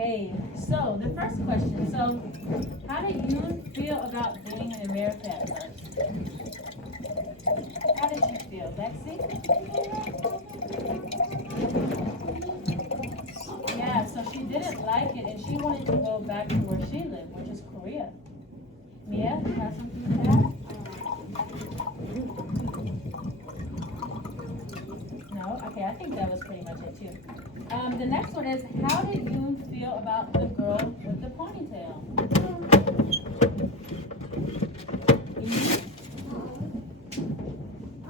Okay, so the first question. So, how did you feel about being in America at first? How did you feel, Lexi? Yeah, so she didn't like it and she wanted to go back to where she lived, which is Korea. Mia, you have something to add? No? Okay, I think that was pretty much it too. The next one is, how did you feel about the girl with the ponytail?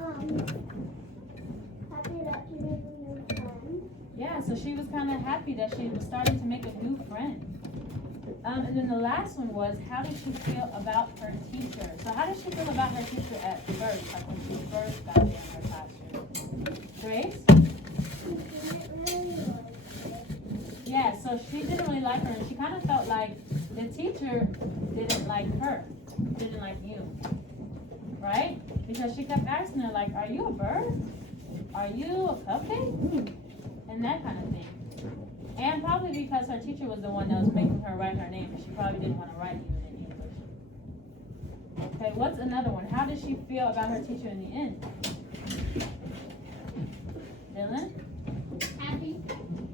Mhm. Happy that she made a new friend. Yeah, so she was kind of happy that she was starting to make a new friend. And then the last one was, how did she feel about her teacher? So how did she feel about her teacher at first, like when she first got there in her classroom? Grace? She didn't really like it. Yeah, so she didn't really like her, and she kind of felt like the teacher didn't like her, didn't like you, right? Because she kept asking her, like, are you a bird? Are you a cupcake? And that kind of thing. And probably because her teacher was the one that was making her write her name, and she probably didn't want to write you in English. Okay, what's another one? How did she feel about her teacher in the end? Dylan? Happy.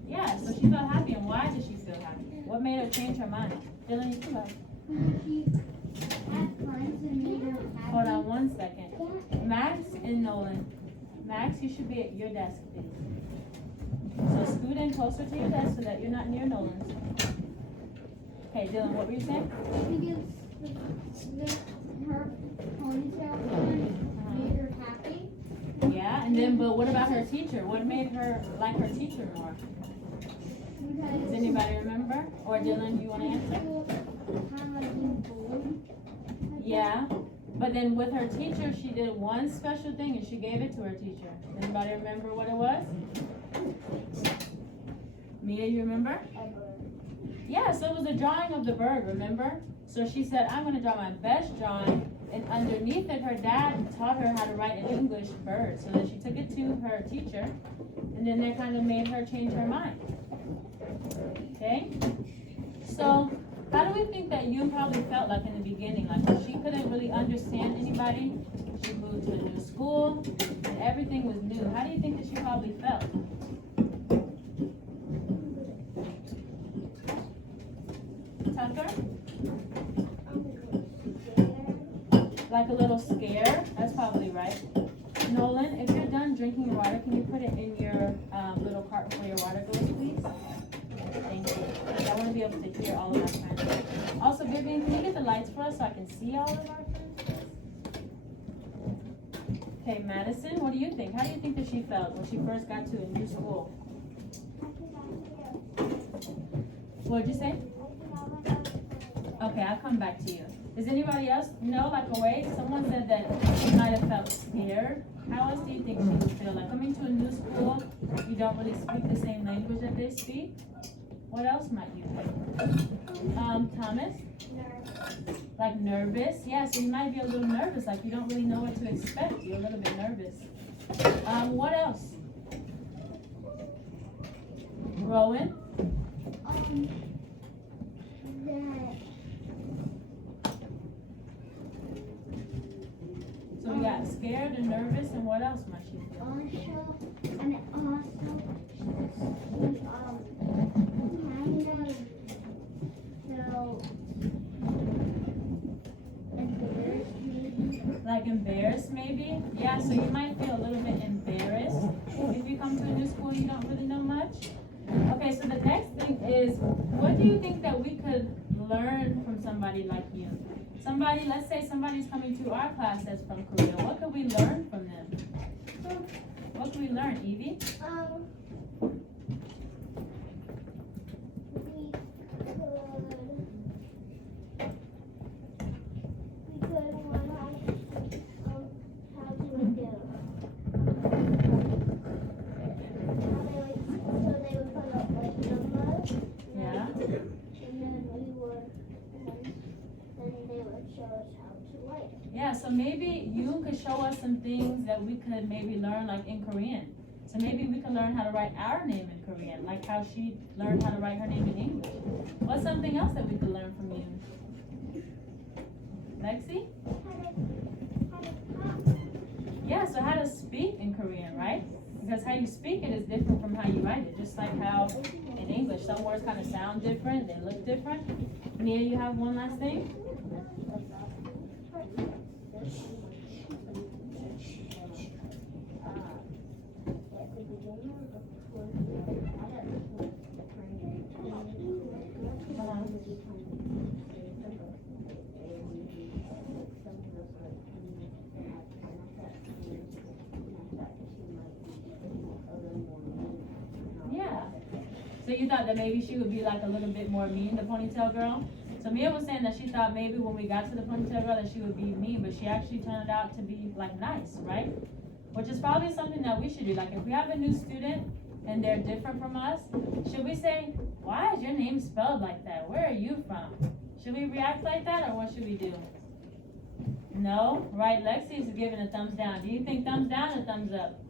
Yeah, so she felt happy, and why did she feel happy? What made her change her mind? Dylan, you can go. She had friends and made her happy. Hold on one second. Max and Nolan. Max, you should be at your desk, please. So scoot in closer to your desk so that you're not near Nolan's. Okay, Dylan, what were you saying? Because her ponytail friend made her happy. Yeah, and then, but what about her teacher? What made her like her teacher more? Does anybody remember? Or Dylan, you want to answer? Kind of like being bullied. Yeah, but then with her teacher, she did one special thing and she gave it to her teacher. Anybody remember what it was? Mia, you remember? Yeah, so it was a drawing of the bird, remember? So she said, I'm going to draw my best drawing. And underneath it, her dad taught her how to write an English bird. So then she took it to her teacher. And then that kind of made her change her mind. Okay? So, how do we think that Yoon probably felt like in the beginning? Like when she couldn't really understand anybody, she moved to a new school, and everything was new. How do you think that she probably felt? Tucker? Like a little scared? That's probably right. Nolan, if you're done drinking your water, can you put it in your little cart where your water goes, please? Thank you. I want to be able to hear all of our friends. Also, Vivian, can you get the lights for us so I can see all of our friends? Okay, Madison, what do you think? How do you think that she felt when she first got to a new school? What did you say? Okay, I'll come back to you. Does anybody else know, like a way? Someone said that she might have felt scared. How else do you think she would feel? Like coming to a new school, you don't really speak the same language that they speak? What else might you think? Thomas? Nervous. Like nervous? Yeah, so you might be a little nervous, like you don't really know what to expect. You're a little bit nervous. What else? Rowan? That So we got scared and nervous, and what else might she feel? also, and also, she kind of felt embarrassed maybe. Like embarrassed maybe? Yeah, so you might feel a little bit embarrassed if you come to a new school you don't really know much. Okay, so the next thing is, what do you think that we could learn from somebody like you? Somebody, let's say somebody's coming to our class that's from Korea. What could we learn from them? What could we learn, Evie? We could learn how to do. So they would put up like numbers. Yeah. And then they would show us how to write. Yeah, so maybe you could show us some things that we could maybe learn like in Korean. So maybe we can learn how to write our name in Korean, like how she learned how to write her name in English. What's something else that we could learn from you? Lexi? Yeah, so how to speak in Korean, right? Because how you speak it is different from how you write it. Just like how in English, some words kind of sound different, they look different. Mia, you have one last thing? Yeah. So you thought that maybe she would be like a little bit more mean, the ponytail girl? So Mia was saying that she thought maybe when we got to the ponytail girl that she would be mean, but she actually turned out to be like nice, right? Which is probably something that we should do. Like if we have a new student and they're different from us, should we say, why is your name spelled like that? Where are you from? Should we react like that, or what should we do? No? Right, Lexi is giving a thumbs down. Do you think thumbs down or thumbs up?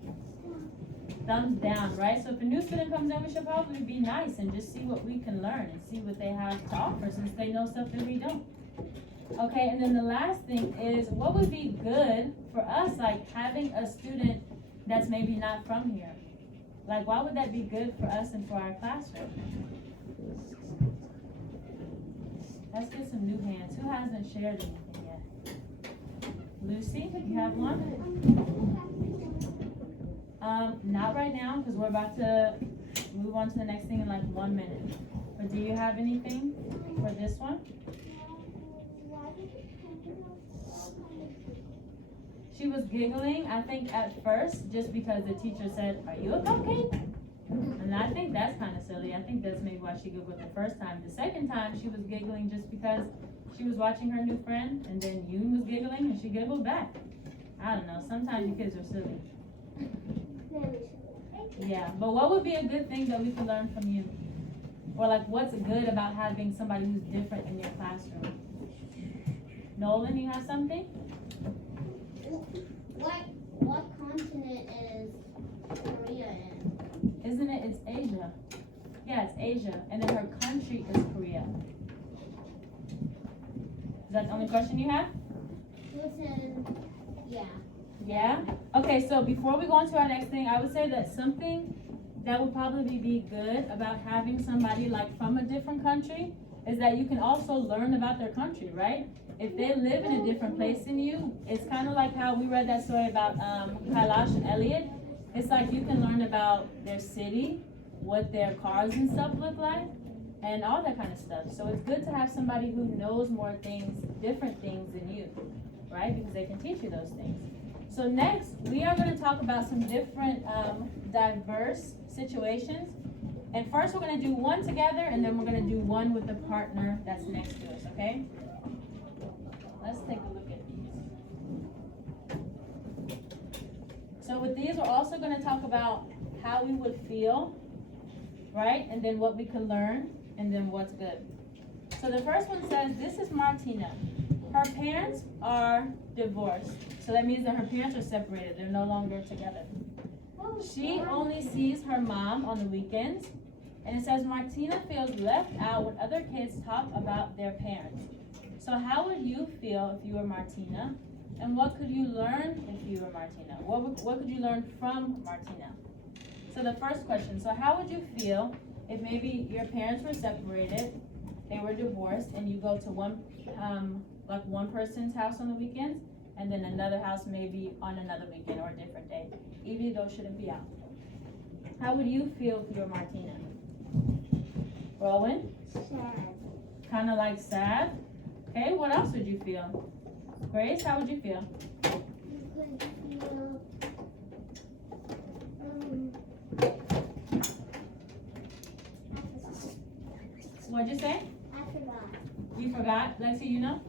Thumbs down, right? So if a new student comes in, we should probably be nice and just see what we can learn and see what they have to offer, since they know stuff that we don't. Okay, and then the last thing is, what would be good for us, like having a student that's maybe not from here? Like, why would that be good for us and for our classroom? Let's get some new hands. Who hasn't shared anything yet? Lucy, you have one? Not right now, because we're about to move on to the next thing in like 1 minute. But do you have anything for this one? She was giggling, I think at first, just because the teacher said, "Are you a cupcake?" And I think that's kind of silly. I think that's maybe why she giggled the first time. The second time, she was giggling just because she was watching her new friend, and then Yoon was giggling, and she giggled back. I don't know, sometimes you kids are silly. Yeah, but what would be a good thing that we could learn from you? Or like, what's good about having somebody who's different in your classroom? Nolan, you have something? What continent is Korea in? Isn't it? It's Asia. Yeah, it's Asia. And then her country is Korea. Is that the only question you have? Listen, yeah. Yeah? Okay, so before we go on to our next thing, I would say that something that would probably be good about having somebody like from a different country is that you can also learn about their country, right? If they live in a different place than you, it's kind of like how we read that story about Kailash and Elliot. It's like you can learn about their city, what their cars and stuff look like, and all that kind of stuff. So it's good to have somebody who knows more things, different things than you, right? Because they can teach you those things. So next, we are going to talk about some different diverse situations. And first we're going to do one together, and then we're going to do one with the partner that's next to us, okay? Let's take a look at these. So with these, we're also going to talk about how we would feel, right? And then what we could learn, and then what's good. So the first one says, this is Martina. Her parents are divorced. So that means that her parents are separated. They're no longer together. She only sees her mom on the weekends. And it says, Martina feels left out when other kids talk about their parents. So how would you feel if you were Martina? And what could you learn if you were Martina? What could you learn from Martina? So the first question, so how would you feel if maybe your parents were separated, they were divorced, and you go to one person's house on the weekends, and then another house maybe on another weekend or a different day, even though it shouldn't be out. How would you feel if you were Martina? Rowan? Sad. Kind of like sad? Okay, what else would you feel? Grace, how would you feel? You could feel, What'd you say? I forgot. You forgot? Lexi, you know?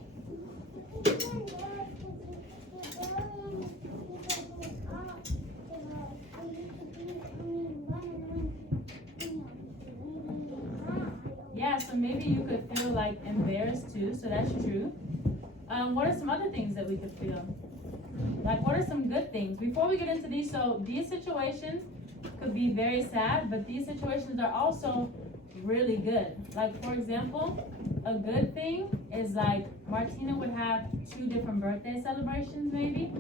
Yeah, so maybe you could feel like embarrassed too, so that's true. What are some other things that we could feel? Like, what are some good things? Before we get into these, so these situations, could be very sad, but these situations are also really good. Like, for example, a good thing is like Martina would have 2 different birthday celebrations maybe.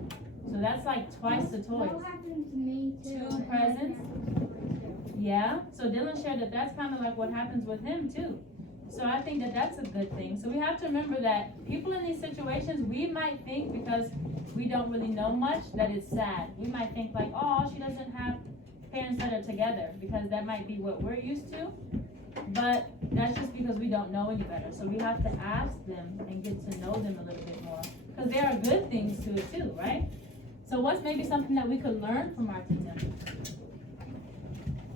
So that's like twice the toys. That happened to me too. 2 presents. Yeah, so Dylan shared that that's kind of like what happens with him too. So I think that that's a good thing. So we have to remember that people in these situations, we might think because we don't really know much that it's sad. We might think like, oh, she doesn't have parents that are together, because that might be what we're used to. But that's just because we don't know any better. So we have to ask them and get to know them a little bit more, because there are good things to it too, right? So what's maybe something that we could learn from Martina?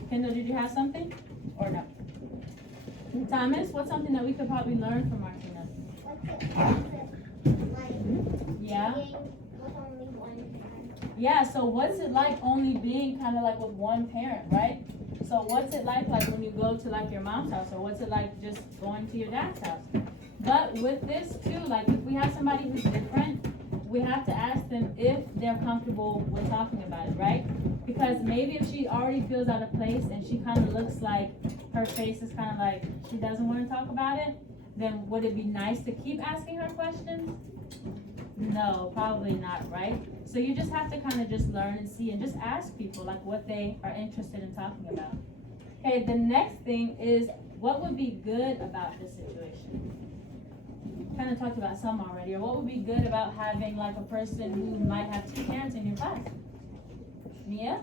Kendall, did you have something? Or no? Thomas, what's something that we could probably learn from Martina? Yeah? Yeah, so what's it like only being kind of like with one parent, right? So what's it like when you go to like your mom's house, or what's it like just going to your dad's house? But with this too, like if we have somebody who's different, we have to ask them if they're comfortable with talking about it, right? Because maybe if she already feels out of place and she kind of looks like her face is kind of like she doesn't want to talk about it, then would it be nice to keep asking her questions? No, probably not, right? So you just have to kind of just learn and see and just ask people like what they are interested in talking about. Okay, the next thing is what would be good about this situation? Kind of talked about some already. Or what would be good about having like a person who might have 2 parents in your class? Mia?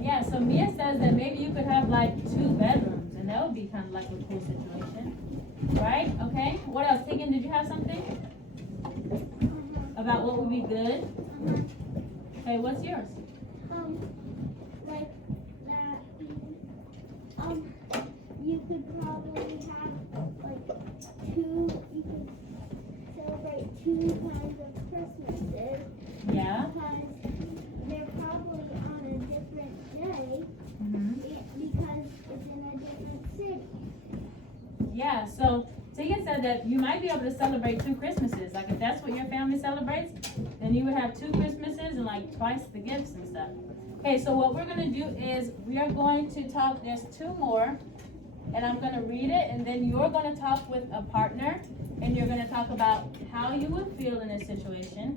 Yeah, so Mia says that maybe you could have like 2 bedrooms, and that would be kind of like a cool situation. Right? Okay. What else? Tegan, did you have something? About what would be good? Okay, what's yours? Like that. You could probably have like 2. You could celebrate 2 kinds of Christmases. Yeah. Because they're probably on a different day. Because it's in a different city. Yeah, so Tegan said that you might be able to celebrate 2 Christmases. Like if that's what your family celebrates, then you would have 2 Christmases and like twice the gifts and stuff. Okay, so what we're gonna do is we are going to talk, there's 2 more, and I'm gonna read it, and then you're gonna talk with a partner, and you're gonna talk about how you would feel in this situation.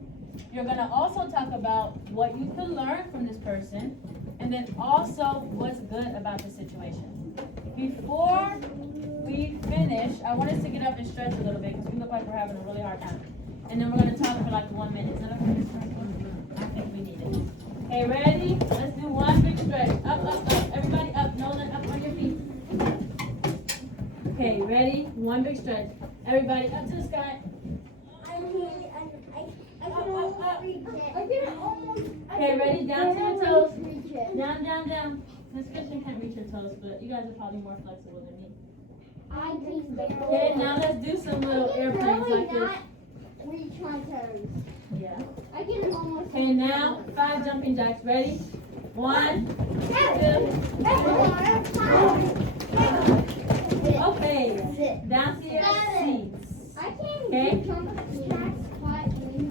You're gonna also talk about what you could learn from this person, and then also what's good about the situation. Before we finish, I want us to get up and stretch a little bit because we look like we're having a really hard time. And then we're going to talk for like 1 minute. Is that okay? I think we need it. Okay, ready? Let's do 1 big stretch. Up, up, up. Everybody up. Nolan, up on your feet. Okay, ready? 1 big stretch. Everybody up to the sky. Okay, ready? Down to your toes. Down, down, down. Miss Christian can't reach her toes, but you guys are probably more flexible than me. Okay, now let's do some little airplanes like this. Reach my toes. Yeah. I can almost. Okay, now 5 jumping jacks. Ready? 1, 2. Okay. Down to your seats. I can't Okay. jump jacks quietly.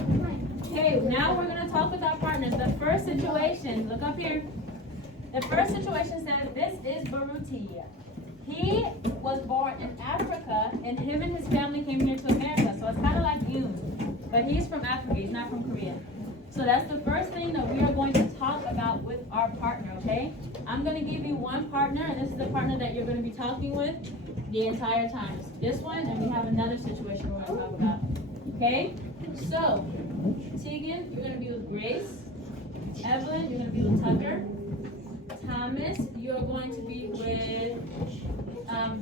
Okay, now we're gonna talk with our partners. The first situation, look up here. The first situation says this is Baruti. He was born in Africa, and him and his family came here to America. So it's kind of like Yoon, but he's from Africa. He's not from Korea. So that's the first thing that we are going to talk about with our partner, okay? I'm going to give you 1 partner, and this is the partner that you're going to be talking with the entire time. It's this one, and we have another situation we're going to talk about, okay? So, Tegan, you're going to be with Grace. Evelyn, you're going to be with Tucker. Thomas, you're going to be with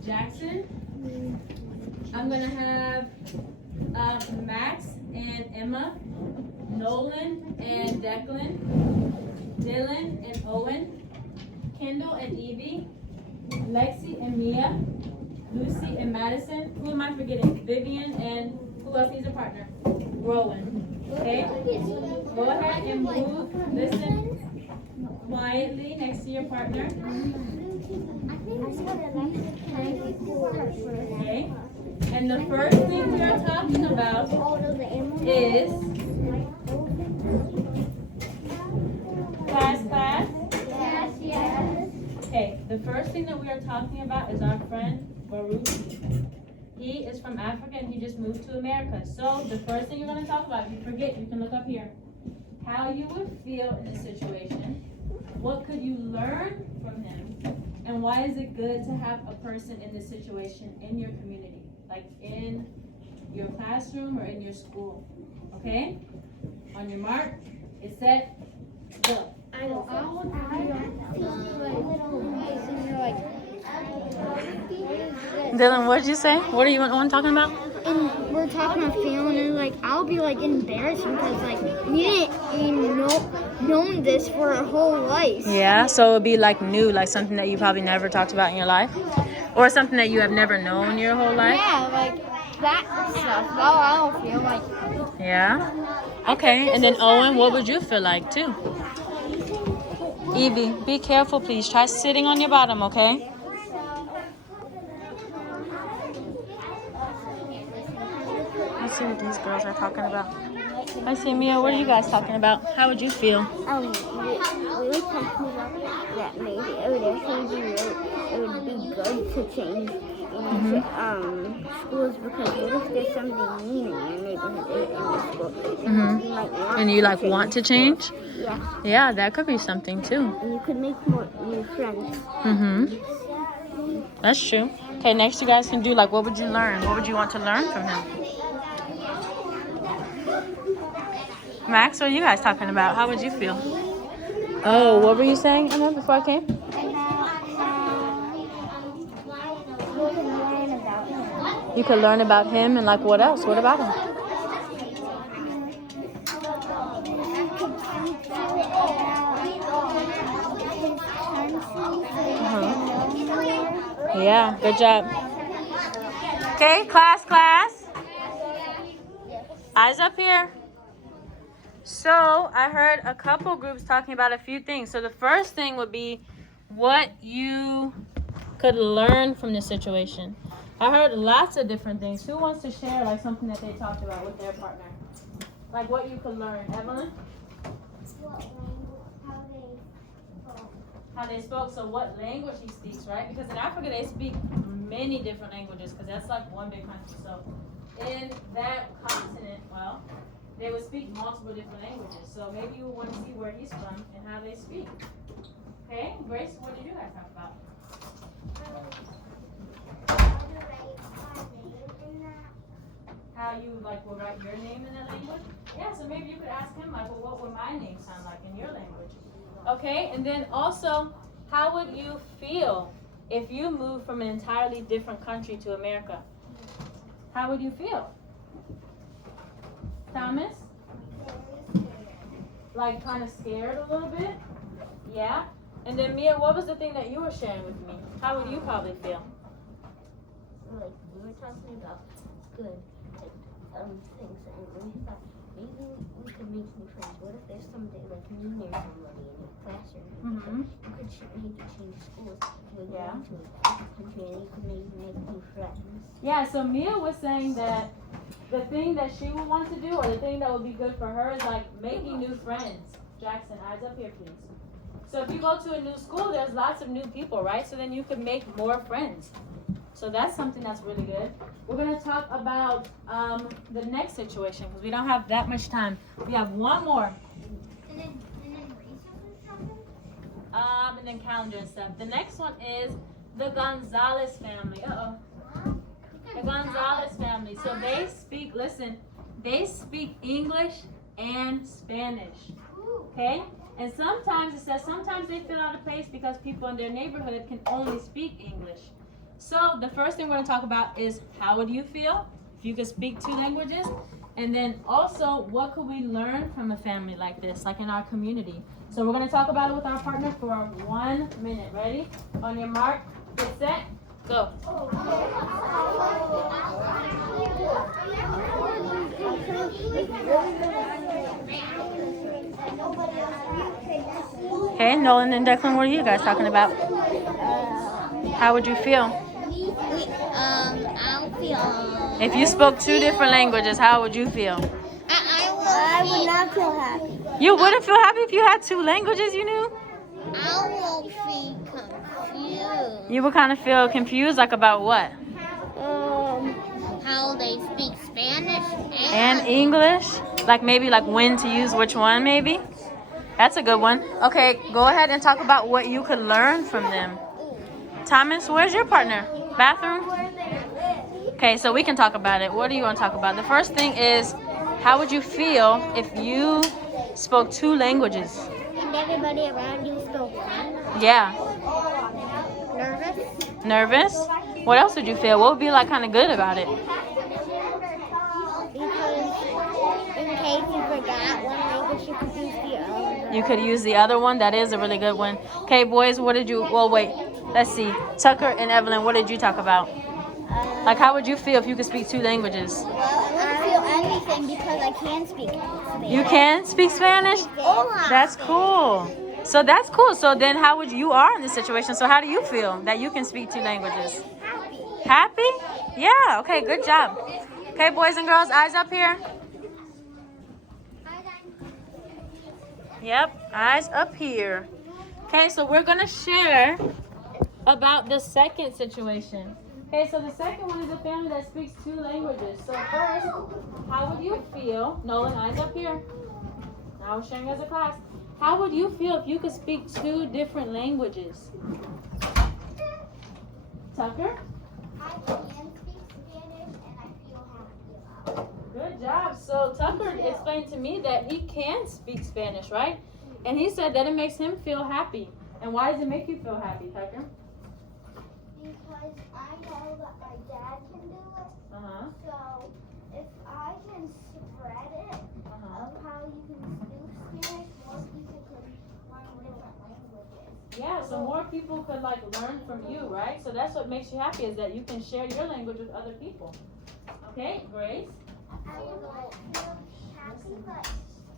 Jackson. I'm going to have Max and Emma, Nolan and Declan, Dylan and Owen, Kendall and Evie, Lexi and Mia, Lucy and Madison. Who am I forgetting? Vivian and who else needs a partner? Rowan. Okay? Go ahead and move. Listen. quietly next to your partner. Okay. And the first thing we are talking about is class. Yes. Okay, the first thing that we are talking about is our friend Baruch. He is from Africa and he just moved to America. So the first thing you're going to talk about, if you forget, you can look up here. How you would feel in this situation. What could you learn from him? And why is it good to have a person in this situation in your community? Like in your classroom or in your school. Okay? On your mark, get set, go. Dylan, what did you say? What are you talking about? And we're talking about feeling, and like I'll be like embarrassed because like we didn't even known this for our whole life. Yeah, so it would be like new, like something that you probably never talked about in your life, or something that you have never known your whole life. Yeah, like that stuff. I'll feel like. Yeah. Okay, and then Owen, what would you feel like too? Evie, be careful, please. Try sitting on your bottom, okay? Let's see what these girls are talking about. I see, Mia, what are you guys talking about? How would you feel? We were talking about that maybe it would actually be good to change schools because what if there's something mean in your neighborhood in your school? Mm-hmm. And you like want to change? Yeah. Yeah, that could be something too. And you could make more new friends. Mm-hmm. That's true. Okay, next you guys can do like what would you learn? What would you want to learn from him? Max, what are you guys talking about? How would you feel? Oh, what were you saying, Emma, before I came? You could learn about him and like what else? What about him? Yeah, good job. Okay, class. Eyes up here. So I heard a couple groups talking about a few things. So the first thing would be what you could learn from this situation. I heard lots of different things. Who wants to share like something that they talked about with their partner? Like what you could learn. Evelyn? How they spoke. So what language he speaks, right? Because in Africa they speak many different languages because that's like one big country. So in that continent, well, they would speak multiple different languages. So maybe you would want to see where he's from and how they speak. Okay, Grace, what did you guys talk about? How you like will write your name in that language? Yeah, so maybe you could ask him like, well, what would my name sound like in your language? Okay, and then also, how would you feel if you moved from an entirely different country to America? How would you feel? Thomas? Like kind of scared a little bit? Yeah? And then Mia, what was the thing that you were sharing with me? How would you probably feel? Like we were talking about good things, and we thought maybe we could make new friends. What if there's somebody like me or somebody in your classroom? Mm-hmm. You could maybe change schools to Yeah. go to a country, and you could maybe make new friends. Yeah, so Mia was saying that the thing that she would want to do, or the thing that would be good for her, is like making new friends. Jackson, eyes up here, please. So if you go to a new school, there's lots of new people, right? So then you could make more friends. So that's something that's really good. We're going to talk about the next situation because we don't have that much time. We have one more. And then And then calendar and stuff. The next one is the Gonzalez family. The Gonzalez family. So they speak, listen, they speak English and Spanish. Okay? And sometimes it says sometimes they feel out of place because people in their neighborhood can only speak English. So the first thing we're going to talk about is how would you feel if you could speak two languages? And then also, what could we learn from a family like this, like in our community? So we're going to talk about it with our partner for 1 minute. Ready? On your mark, get set, go. Okay, Nolan and Declan, what are you guys talking about? How would you feel? I'll feel. If you spoke 2 different languages, how would you feel? I would not feel happy. You wouldn't feel happy if you had 2 languages you knew? I will be confused. You would kind of feel confused, like about what? How they speak Spanish And English? Like maybe like when to use which one maybe? That's a good one. Okay, go ahead and talk about what you could learn from them. Thomas, where's your partner? Bathroom? Okay, so we can talk about it. What do you want to talk about? The first thing is, how would you feel if you spoke 2 languages? And everybody around you spoke one. Yeah. Nervous? Nervous? What else would you feel? What would be like kind of good about it? Because in case you forgot one language, you could use the other. You could use the other one. That is a really good one. Okay, boys, what did you... Well, wait. Let's see. Tucker and Evelyn, what did you talk about? Like, how would you feel if you could speak 2 languages? Well, I wouldn't feel anything because I can speak Spanish. You can speak Spanish? Hola. That's cool. So that's cool. So then how would you are in this situation? So how do you feel that you can speak 2 languages? Happy? Yeah. Okay, good job. Okay, boys and girls, eyes up here. Yep, eyes up here. Okay, so we're going to share about the second situation. Okay, so the second one is a family that speaks 2 languages. So first, how would you feel? Nolan, eyes up here. Now we're sharing as a class. How would you feel if you could speak 2 different languages? Tucker? I can speak Spanish and I feel happy about it. Good job. So Tucker explained to me that he can speak Spanish, right? And he said that it makes him feel happy. And why does it make you feel happy, Tucker? Because I know that my dad can do it. Uh-huh. So if I can spread it of how you can speak Spanish, more people can learn different languages. Yeah, so more people could like learn from you, right? So that's what makes you happy, is that you can share your language with other people. Okay, Grace? I would feel happy but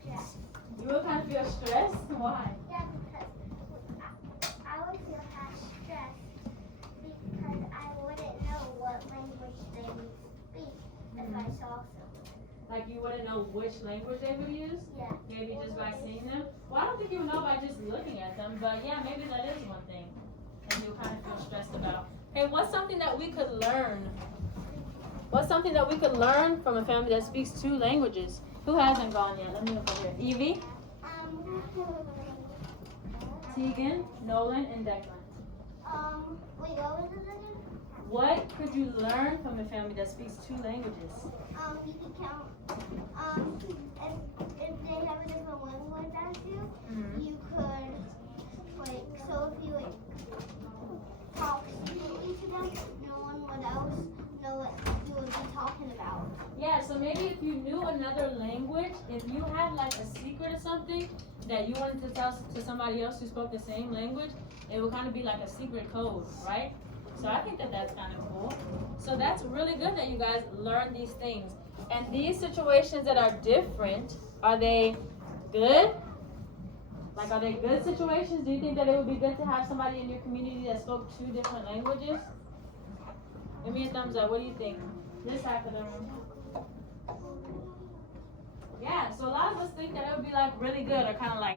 stressed. You will kind of feel stressed? Why? Yeah, because I would feel stressed because I wouldn't know what language they would speak if I saw someone. Like you wouldn't know which language they would use? Yeah. Maybe just by seeing them? Well, I don't think you would know by just looking at them, but yeah, maybe that is one thing. And you'll kind of feel stressed about. Hey, what's something that we could learn? What's something that we could learn from a family that speaks 2 languages? Who hasn't gone yet? Let me look over here. Evie, Tegan, Nolan, and Declan. Wait, what was it again? What could you learn from a family that speaks 2 languages? You could count. If they have a different language as you, you could so if you talk secretly to them, no one would else know what you would be talking about. Yeah, so maybe if you knew another language, if you had like a secret or something that you wanted to tell to somebody else who spoke the same language, it would kind of be like a secret code, right? So I think that that's kind of cool. So that's really good that you guys learn these things. And these situations that are different, are they good? Like, are they good situations? Do you think that it would be good to have somebody in your community that spoke 2 different languages? Give me a thumbs up. What do you think? This half of the room. Yeah, so a lot of us think that it would be like really good or kind of like